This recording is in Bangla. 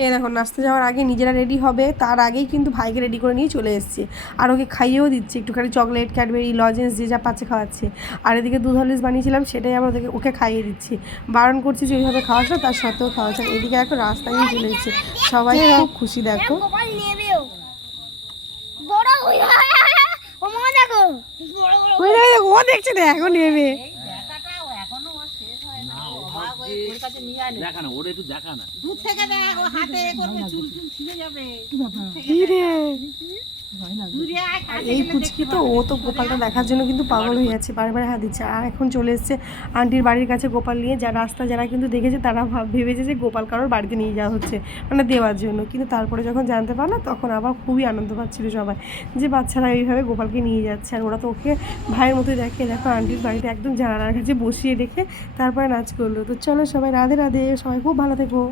এই দেখো নাচতে যাওয়ার আগে নিজেরা রেডি হবে, তার আগেই কিন্তু ভাইকে রেডি করে নিয়ে চলে এসেছে। আর ওকে খাইয়েও দিচ্ছে একটুখানি চকলেট, ক্যাডবেরি, লজেন্স যে যা পাচ্ছে খাওয়াচ্ছে। আর এদিকে দুধ হরলিক্স বানিয়েছিলাম, সেটাই আমরা ওকে খাইয়ে দিচ্ছি। বারণ করছি যে ওইভাবে খাওয়াস না, তার সত্ত্বেও খাওয়াচ্ছে। এদিকে দেখো রাস্তা নিয়ে চলে এসেছে, সবাই খুব খুশি। দেখো ও দেখছে, দেখো নেবে। এই পুচকি তো, ও তো গোপালটা দেখার জন্য কিন্তু পাগল হয়ে যাচ্ছে, বারবার হাত দিচ্ছে। আর এখন চলে এসছে আন্টির বাড়ির কাছে গোপাল নিয়ে। যারা কিন্তু দেখেছে তারা ভেবেছে যে গোপাল কারোর বাড়িতে নিয়ে যাওয়া হচ্ছে, মানে দেওয়ার জন্য। কিন্তু তারপরে যখন জানতে পারলো, তখন আবার খুবই আনন্দ পাচ্ছিল সবাই, যে বাচ্চারা এইভাবে গোপালকে নিয়ে যাচ্ছে। আর ওরা তো ওকে ভাইয়ের মতোই দেখে। দেখো আন্টির বাড়িতে একদম জানালার কাছে বসিয়ে রেখে তারপরে নাচ করলো। তো চলো সবাই রাধে রাধে, সবাই খুব ভালো থেকো।